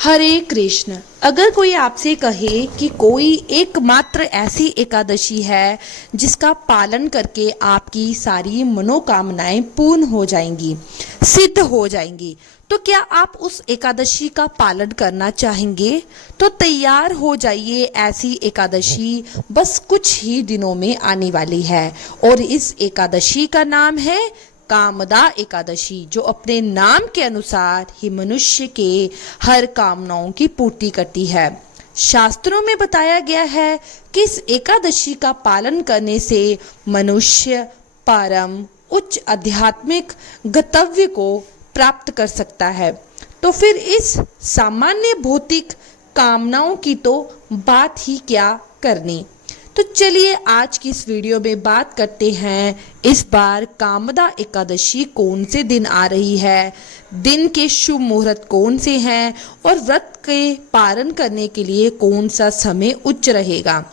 हरे कृष्ण। अगर कोई आपसे कहे कि कोई एकमात्र ऐसी एकादशी है जिसका पालन करके आपकी सारी मनोकामनाएं पूर्ण हो जाएंगी, सिद्ध हो जाएंगी, तो क्या आप उस एकादशी का पालन करना चाहेंगे? तो तैयार हो जाइए, ऐसी एकादशी बस कुछ ही दिनों में आने वाली है। और इस एकादशी का नाम है कामदा एकादशी, जो अपने नाम के अनुसार ही मनुष्य के हर कामनाओं की पूर्ति करती है। शास्त्रों में बताया गया है कि इस एकादशी का पालन करने से मनुष्य परम उच्च आध्यात्मिक गंतव्य को प्राप्त कर सकता है। तो फिर इस सामान्य भौतिक कामनाओं की तो बात ही क्या करनी। तो चलिए आज की इस वीडियो में बात करते हैं, इस बार कामदा एकादशी कौन से दिन आ रही है, दिन के शुभ मुहूर्त कौन से हैं और व्रत के पालन करने के लिए कौन सा समय उच्च रहेगा।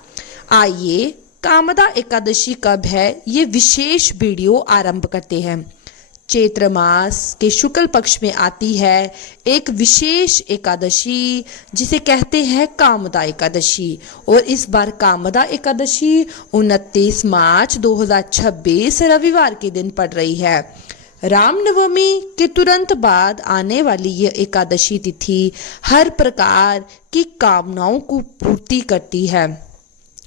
आइए कामदा एकादशी कब है, ये विशेष वीडियो आरंभ करते हैं। चैत्र मास के शुक्ल पक्ष में आती है एक विशेष एकादशी, जिसे कहते हैं कामदा एकादशी। और इस बार कामदा एकादशी 29 मार्च 2026 रविवार के दिन पड़ रही है। रामनवमी के तुरंत बाद आने वाली यह एकादशी तिथि हर प्रकार की कामनाओं को पूर्ति करती है।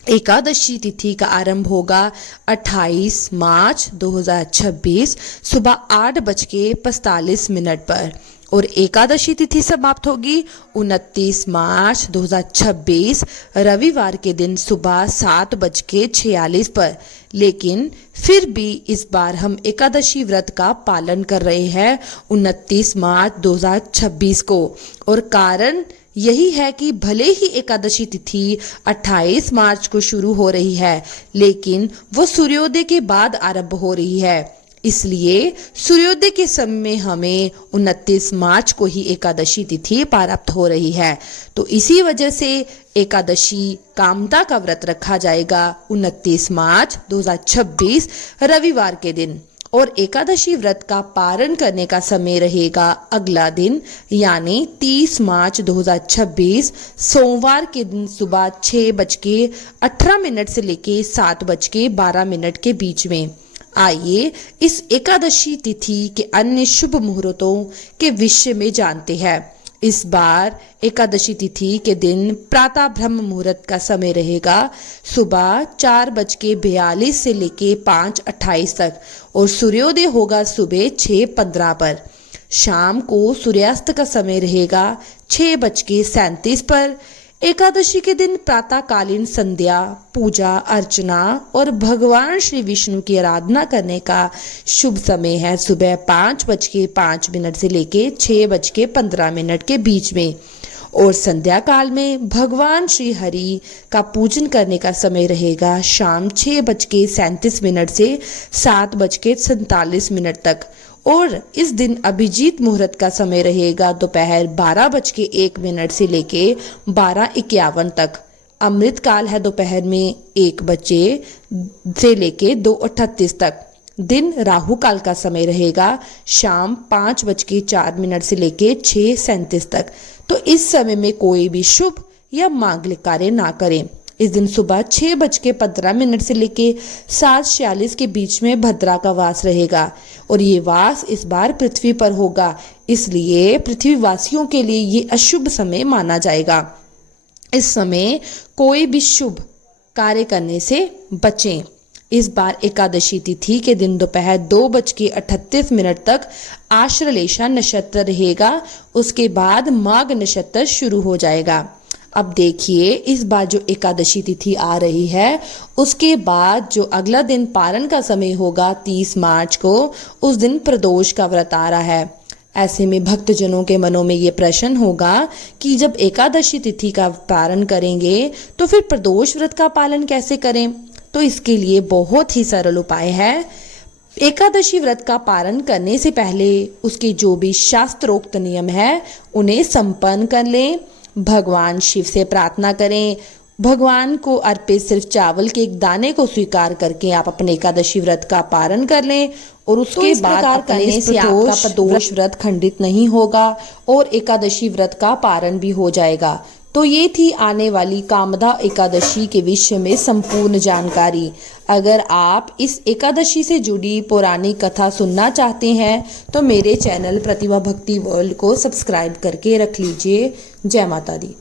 एकादशी तिथि का आरंभ होगा 28 मार्च 2026 सुबह 8:45 पर और एकादशी तिथि समाप्त होगी 29 मार्च 2026 रविवार के दिन सुबह 7:46 पर। लेकिन फिर भी इस बार हम एकादशी व्रत का पालन कर रहे हैं 29 मार्च 2026 को। और कारण यही है कि भले ही एकादशी तिथि 28 मार्च को शुरू हो रही है, लेकिन वो सूर्योदय के बाद आरंभ हो रही है। इसलिए सूर्योदय के समय में हमें 29 मार्च को ही एकादशी तिथि प्राप्त हो रही है। तो इसी वजह से एकादशी कामदा का व्रत रखा जाएगा 29 मार्च 2026 रविवार के दिन। और एकादशी व्रत का पारण करने का समय रहेगा अगला दिन, यानी 30 मार्च 2026 सोमवार के दिन सुबह 6:18 से लेके 7:12 के बीच में। आइए इस एकादशी तिथि के अन्य शुभ मुहूर्तों के विषय में जानते हैं। इस बार एकादशी तिथि के दिन प्रातः ब्रह्म मुहूर्त का समय रहेगा सुबह 4:42 से लेके 5:28 तक और सूर्योदय होगा सुबह 6:15 पर। शाम को सूर्यास्त का समय रहेगा 6:37 पर। एकादशी के दिन प्रातःकालीन संध्या, पूजा अर्चना और भगवान श्री विष्णु की आराधना करने का शुभ समय है सुबह 5:05 से लेके 6:15 के बीच में। और संध्या काल में भगवान श्री हरि का पूजन करने का समय रहेगा शाम 6:37 से 7:47 तक। और इस दिन अभिजीत मुहूर्त का समय रहेगा दोपहर 12:01 से लेके 12:51 तक। अमृत काल है दोपहर में 1 बजे से लेके 2:38 तक। दिन राहु काल का समय रहेगा शाम 5:04 से लेके 6:37 तक। तो इस समय में कोई भी शुभ या मांगलिक कार्य ना करें। इस दिन सुबह 6:15 से लेके 7:46 के बीच में भद्रा का वास रहेगा और ये वास इस बार पृथ्वी पर होगा, इसलिए पृथ्वीवासियों के लिए ये अशुभ समय माना जाएगा। इस समय कोई भी शुभ कार्य करने से बचें। इस बार एकादशी तिथि के दिन दोपहर 2:38 तक आश्लेषा नक्षत्र रहेगा, उसके बाद माघ नक्षत्र शुरू हो जाएगा। अब देखिए इस बार जो एकादशी तिथि आ रही है उसके बाद जो अगला दिन पारण का समय होगा 30 मार्च को, उस दिन प्रदोष का व्रत आ रहा है। ऐसे में भक्तजनों के मनों में ये प्रश्न होगा कि जब एकादशी तिथि का पारण करेंगे तो फिर प्रदोष व्रत का पालन कैसे करें। तो इसके लिए बहुत ही सरल उपाय है। एकादशी व्रत का पारण करने से पहले उसके जो भी शास्त्रोक्त नियम है उन्हें संपन्न कर लें। भगवान शिव से प्रार्थना करें, भगवान को अर्पित सिर्फ चावल के एक दाने को स्वीकार करके आप अपने एकादशी व्रत का पारण कर लें और उसके बाद करने से आपका प्रदोष व्रत खंडित नहीं होगा और एकादशी व्रत का पारण भी हो जाएगा। तो ये थी आने वाली कामदा एकादशी के विषय में संपूर्ण जानकारी। अगर आप इस एकादशी से जुड़ी पौराणिक कथा सुनना चाहते हैं तो मेरे चैनल प्रतिभा भक्ति वर्ल्ड को सब्सक्राइब करके रख लीजिए। जय माता दी।